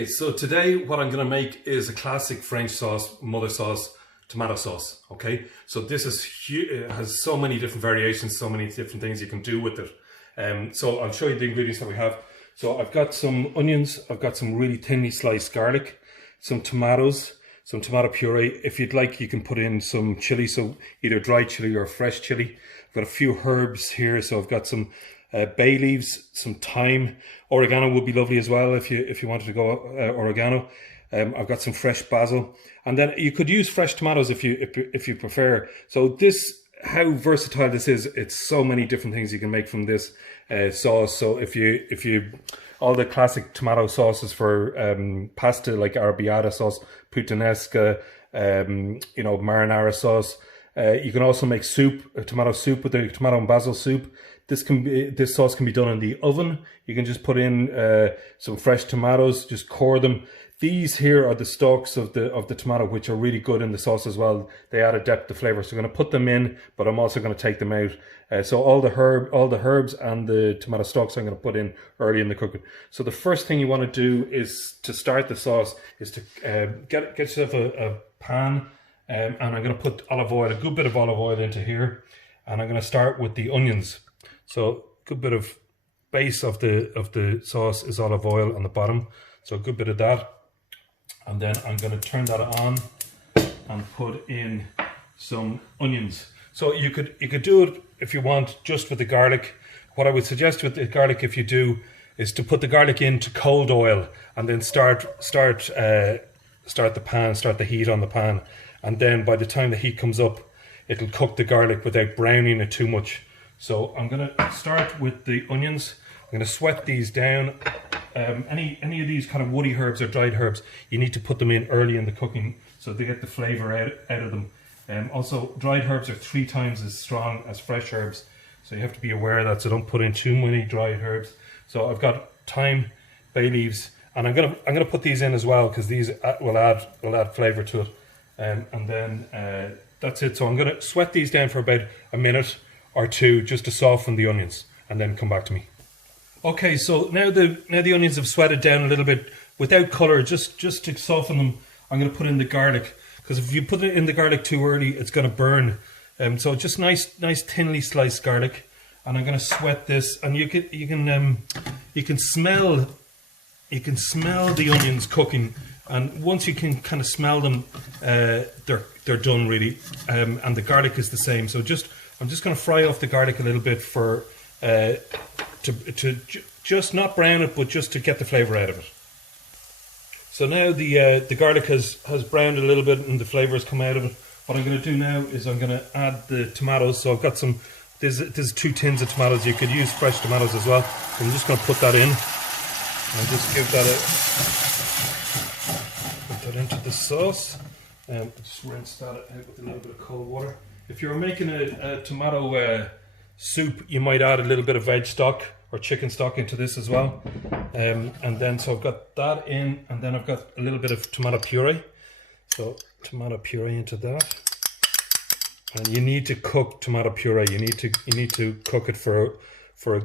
Okay, so today what I'm going to make is a classic French sauce, mother sauce, tomato sauce. Okay, so this is it has so many different variations, so many different things you can do with it. So I'll show you the ingredients that we have. So I've got some onions, I've got some really thinly sliced garlic, some tomatoes, some tomato puree. If you'd like, you can put in some chili, so either dry chili or fresh chili. I've got a few herbs here, so I've got some bay leaves, some thyme. Oregano would be lovely as well if you wanted to go oregano. I've got some fresh basil, and then you could use fresh tomatoes if you prefer. So this, how versatile this is, it's so many different things you can make from this sauce. So if you all the classic tomato sauces for pasta, like arrabbiata sauce, puttanesca, marinara sauce. You can also make soup, a tomato soup with the tomato and basil soup. This sauce can be done in the oven. You can just put in some fresh tomatoes, just core them. These here are the stalks of the tomato, which are really good in the sauce as well. They add a depth of flavor. So I'm going to put them in, but I'm also going to take them out. So all the herbs and the tomato stalks I'm going to put in early in the cooking. So the first thing you want to do is to start the sauce is to get yourself a pan, and I'm going to put olive oil, a good bit of olive oil into here, and I'm going to start with the onions. So a good bit of base of the sauce is olive oil on the bottom. So a good bit of that. And then I'm going to turn that on and put in some onions. So you could do it if you want just with the garlic. What I would suggest with the garlic, if you do, is to put the garlic into cold oil and then start the heat on the pan. And then by the time the heat comes up, it'll cook the garlic without browning it too much. So I'm going to start with the onions. I'm going to sweat these down. Any of these kind of woody herbs or dried herbs, you need to put them in early in the cooking so they get the flavour out of them. Also, dried herbs are 3 times as strong as fresh herbs, so you have to be aware of that. So don't put in too many dried herbs. So I've got thyme, bay leaves, and I'm gonna put these in as well because these will add flavour to it. And then that's it. So I'm gonna sweat these down for about a minute or two just to soften the onions, and then come back to me. Okay, so now the onions have sweated down a little bit without colour, just to soften them. I'm going to put in the garlic, because if you put it in the garlic too early, it's going to burn. So just nice thinly sliced garlic, and I'm going to sweat this, and you can smell the onions cooking, and once you can kind of smell them, they're done really, and the garlic is the same. So I'm just going to fry off the garlic a little bit for. To just not brown it, but just to get the flavour out of it. So now the garlic has browned a little bit and the flavour has come out of it. What I'm going to do now is I'm going to add the tomatoes. So I've got there's 2 tins of tomatoes. You could use fresh tomatoes as well. I'm just going to put that in and just give that put that into the sauce. Just rinse that out with a little bit of cold water. If you're making a tomato soup, you might add a little bit of veg stock or chicken stock into this as well. And then, so I've got that in, and then I've got a little bit of tomato puree. So tomato puree into that. And you need to cook tomato puree. You need to cook it for at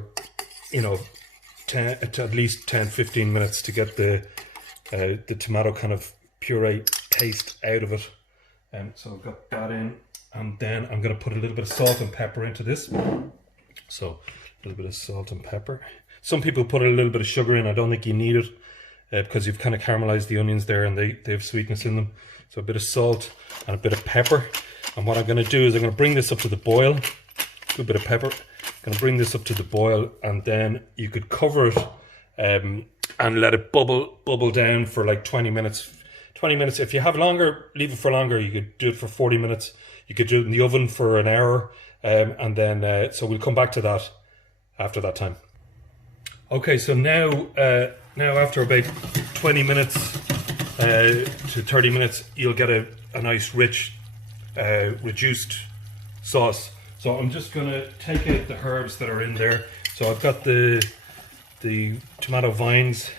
least 10-15 minutes to get the tomato kind of puree taste out of it. So I've got that in. And then I'm going to put a little bit of salt and pepper into this. So a little bit of salt and pepper. Some people put a little bit of sugar in. I don't think you need it because you've kind of caramelized the onions there and they have sweetness in them. So a bit of salt and a bit of pepper. And what I'm going to do is I'm going to bring this up to the boil. A bit of pepper. I'm going to bring this up to the boil, and then you could cover it and let it bubble down for like 20 minutes. 20 minutes. If you have longer, leave it for longer. You could do it for 40 minutes. You could do it in the oven for an hour, and then so we'll come back to that after that time. Okay, so now after about 20 minutes to 30 minutes, you'll get a nice rich reduced sauce. So I'm just going to take out the herbs that are in there. So I've got the tomato vines,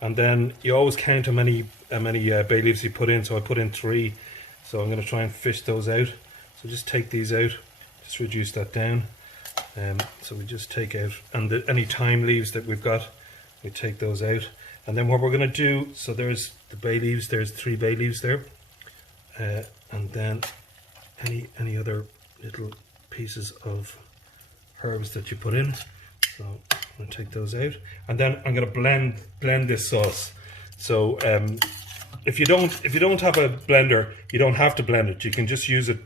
and then you always count how many bay leaves you put in. So I put in 3. So I'm going to try and fish those out. So just take these out, just reduce that down. So we just take out, and any thyme leaves that we've got, we take those out. And then what we're going to do, so there's the bay leaves, there's 3 bay leaves there, and then any other little pieces of herbs that you put in. So I'm going to take those out, and then I'm going to blend this sauce. So if you don't have a blender, you don't have to blend it. You can just use it,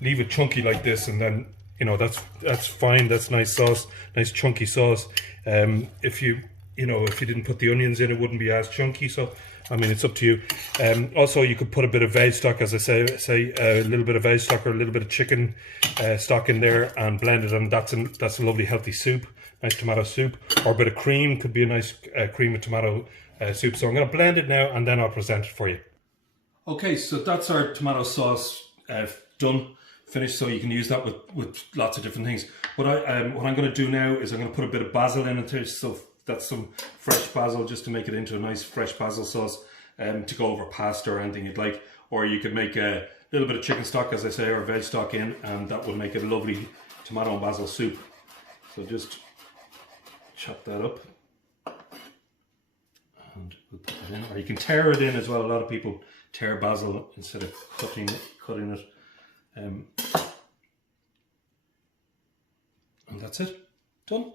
leave it chunky like this, and then that's fine. That's nice sauce, nice chunky sauce. If you didn't put the onions in, it wouldn't be as chunky. So I mean, it's up to you. Also, you could put a bit of veg stock, as I say a little bit of veg stock or a little bit of chicken stock in there and blend it, and that's a lovely healthy soup, nice tomato soup. Or a bit of cream could be a nice cream with tomato soup. So I'm going to blend it now, and then I'll present it for you. Okay, so that's our tomato sauce done, finished. So you can use that with lots of different things. What I'm going to do now is I'm going to put a bit of basil in it. So that's some fresh basil, just to make it into a nice fresh basil sauce to go over pasta or anything you'd like. Or you could make a little bit of chicken stock, as I say, or veg stock in, and that would make it a lovely tomato and basil soup. So just chop that up and we'll put that in. Or you can tear it in as well. A lot of people tear basil instead of cutting it. And that's it. Done.